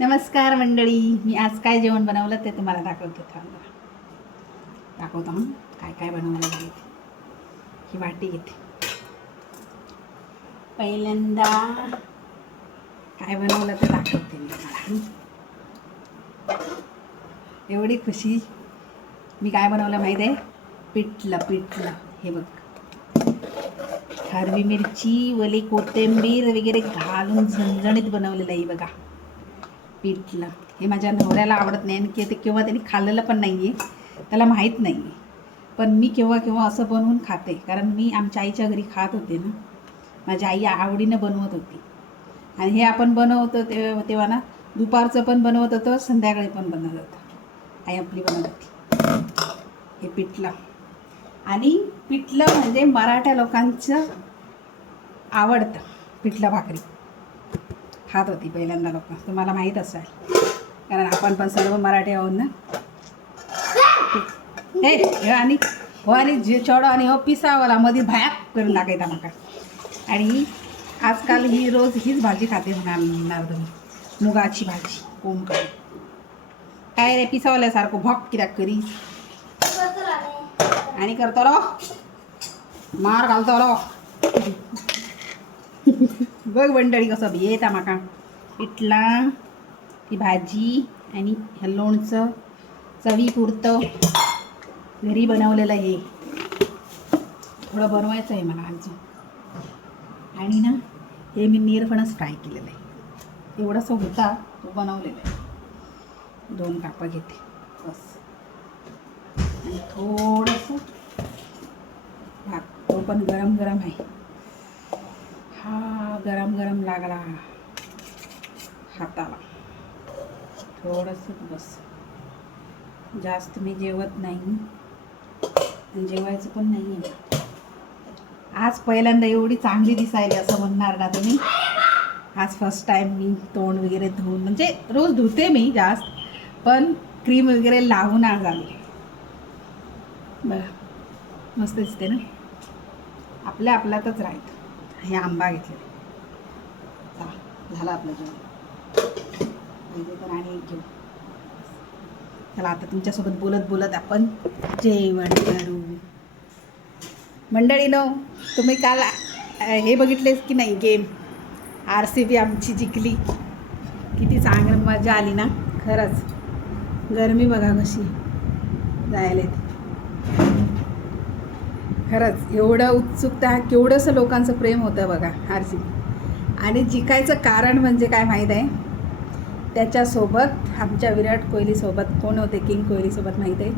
नमस्कार मंडळी. मी आज काय जेवण बनवलं ते तुम्हाला दाखवते. दाखवतो मग काय काय बनवलं आहे. ही वाटी घेते. पहिल्यांदा काय बनवलं ते दाखवते मी तुम्हाला. एवढी खुशी. मी काय बनवलं माहीत आहे? पिठलं. हे बघ, हिरवी मिरची वली कोथिंबीर वगैरे घालून झणझणीत बनवलेलं आहे बघा पिठलं. हे माझ्या नवऱ्याला आवडत नाही आणि ते केव्हा त्यांनी खाल्लेलं पण नाही आहे, त्याला माहीत नाही आहे. पण मी केव्हा केव्हा असं बनवून खाते, कारण मी आमच्या आईच्या घरी खात होते ना. माझी आई आवडीनं बनवत होती आणि हे आपण बनवतो तेव्हा ना दुपारचं पण बनवत होतं, संध्याकाळी पण बनवत होतं. आई आपली बनवत होती हे पिठलं. आणि पिठलं म्हणजे मराठा लोकांचं आवडतं. पिठलं भाकरी खात होती पहिल्यांदा लोक, तुम्हाला माहीत असेल, कारण आपण पण सर्व मराठी आहोत ना. हे आणि हो आणि जे चढो आणि हो पिसावाला मध्ये भयाक करून लागायचा माका. आणि आजकाल ही रोज हीच भाजी खाते म्हणणार तुम्ही, मुगाची भाजी कोंबडी. काय रे पिसावल्यासारखं भॉक कित्याक करी आणि करतो रो मार घालतो रो. बघ मंडळी कसं येता माका पिठला ती भाजी आणि ह्या लोणचं चवीपुरतं घरी बनवलेलं आहे. थोडं बनवायचं आहे मला अजून. आणि ना हे मी निरफणस फ्राय केलेलं आहे. एवढंसं होता तो बनवलेला आहे. 2 कापं घेते बस. आणि थोडंसं भात, तो पण गरम गरम आहे. हा गरम गरम लागला हाताला. थोडंसं बस, जास्त मी जेवत नाही आणि जेवायचं पण नाही आहे. आज पहिल्यांदा एवढी चांगली दिसायली असं म्हणणार ना तुम्ही. आज फर्स्ट टाईम मी तोंड वगैरे धुवून, म्हणजे रोज धुते मी जास्त, पण क्रीम वगैरे लावून आज आली. बघा मस्त दिसते ना. आपल्यातच राहतं. हे आंबा घेतले. झालं आपलं जेवण. म्हणजे तर आणि एक घेऊ. चला आता तुमच्यासोबत बोलत बोलत आपण जेवण करू. मंडळीनो, तुम्ही काल हे बघितलेस की नाही गेम? RCB आमची जिंकली. किती चांगली मजा आली ना खरंच. गरमी बघा कशी जायला येते. खरंच एवढं उत्सुकता, केवढंसं लोकांचं प्रेम होतं बघा RCB. आणि जिंकायचं कारण म्हणजे काय माहीत आहे? त्याच्यासोबत आमच्या विराट कोहलीसोबत कोण होते? किंग कोहलीसोबत माहीत आहे?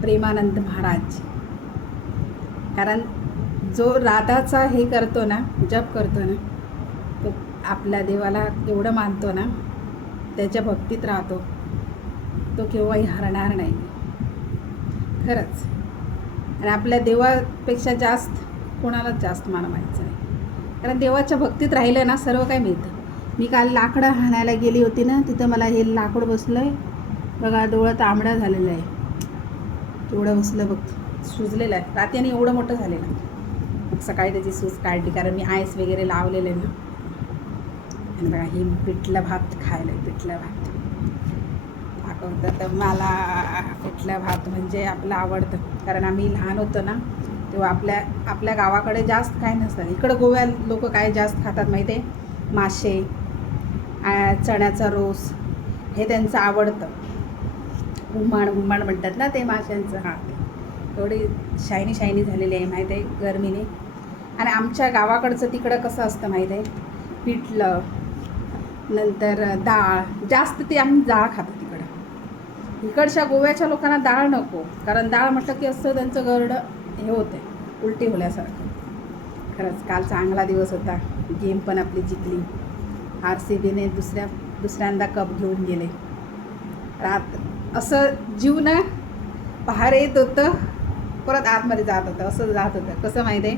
प्रेमानंद महाराज. कारण जो राधाचा हे करतो ना, जप करतो ना, तो आपल्या देवाला एवढं मानतो ना, त्याच्या भक्तीत राहतो, तो केव्हाही हरणार नाही खरंच. आणि आपल्या देवापेक्षा जास्त कोणालाच जास्त मानायचं नाही, कारण देवाच्या भक्तीत राहिलं ना सर्व काही मिळतं. मी काल लाकडं हाणायला गेली होती ना, तिथं मला हे लाकूड बसलं आहे बघा, डोळा तांबडा झालेला आहे. एवढं बसलं बघ, सुजलेलं आहे. रात्याने एवढं मोठं झालेलं. मग सकाळी त्याची सूज काढली, कारण मी आईस वगैरे लावलेलं आहे ना. आणि बघा ही पिठलं भात खायला आहे. पिठलं भात दाखवतं तर मला. पिठलं भात म्हणजे आपलं आवडतं, कारण आम्ही लहान होतो ना तेव्हा आपल्या गावाकडे जास्त काय नसतं. इकडं गोव्यात लोक काय जास्त खातात माहिती आहे? मासे, चण्याचा रोस, हे त्यांचं आवडतं. घुमाण म्हणतात ना ते माशांचं. हां, एवढी शायनी झालेली आहे माहीत आहे गरमीने. आणि आमच्या गावाकडचं तिकडं कसं असतं माहीत आहे? पिठलं, नंतर डाळ. जास्त ते आम्ही डाळ खातो तिकडं. इकडच्या गोव्याच्या लोकांना डाळ नको, कारण डाळ म्हटलं की असं त्यांचं गरडं हे होतं, उलटी होल्यासारखं. खरंच काल चांगला दिवस होता. गेम पण आपली जिंकली. RCBने दुसऱ्यांदा कप घेऊन गेले. असं जीव ना बाहेर येत होतं, परत आतमध्ये जात होतं, असं जात होतं. कसं माहीत आहे?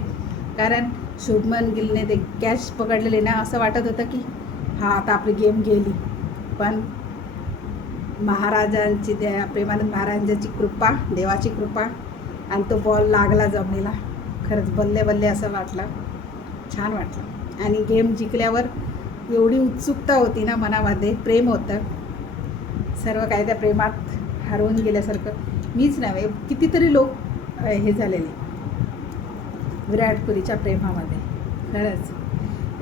कारण शुभमन गिलने ते कॅच पकडलेले ना, असं वाटत होतं की हा आता आपली गेम गेली. पण महाराजांची, त्या प्रेमानंद महाराजांची कृपा, देवाची कृपा, आणि तो बॉल लागला जमिनीला. खरंच बल्ले बल्ले असं वाटलं, छान वाटलं. आणि गेम जिंकल्यावर एवढी उत्सुकता होती ना मनामध्ये, प्रेम होतं, सर्व काही त्या प्रेमात हरवून गेल्यासारखं. मीच नव्हे, कितीतरी लोक हे झालेले विराट कोहलीच्या प्रेमामध्ये. खरंच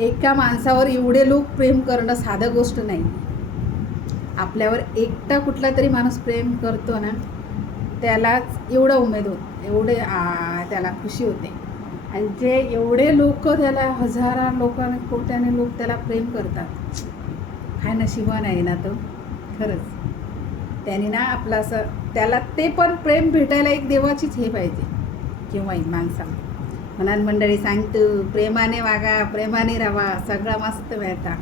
एका माणसावर एवढे लोक प्रेम करणं साधं गोष्ट नाही. आपल्यावर एकटा कुठला तरी माणूस प्रेम करतो ना, त्यालाच एवढं उमेद होत, एवढे त्याला खुशी होते. आणि जे एवढे लोक त्याला, हजारा लोकांनी, कोट्याने लोक त्याला प्रेम करतात, काय नशिबान आहे ना तो. खरंच त्याने ना आपलं असं, त्याला ते पण प्रेम भेटायला एक देवाचीच हे पाहिजे किंवा माणसा. म्हणून मंडळी सांगतो, प्रेमाने वागा, प्रेमाने राहा, सगळं मस्त मिळता.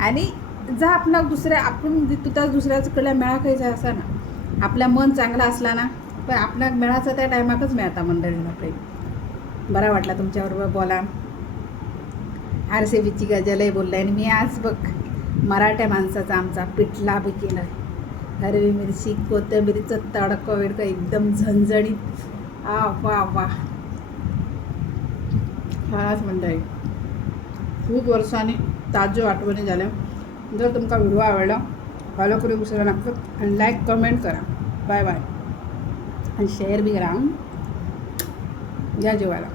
आणि जा आपला दुसऱ्या, आपण तुझ्या दुसऱ्याकडल्या मेळा खायचा असा ना, आपला मन चांगला असला ना, पण आपला मेळाचा त्या टायमातच मिळता मंडळींना प्रेम. बरा वाटला तुमच्याबरोबर बोला. RCBची गजलही बोलला. आणि मी आज बघ मराठ्या माणसाचा आमचा पिठला बी केला, हरवी मिरची कोथिंबीरीचं तडकं वेडकं एकदम झणझणीत. वा वा. हाच मंडळी खूप वर्षांनी ताज्या आठवणी झाल्या. जर तुमचा व्हिडिओ आवडला फॉलो करू विसरू नका, आणि लाईक कमेंट करा. Bye bye. आणि शेअर बी करा. या जेवायला.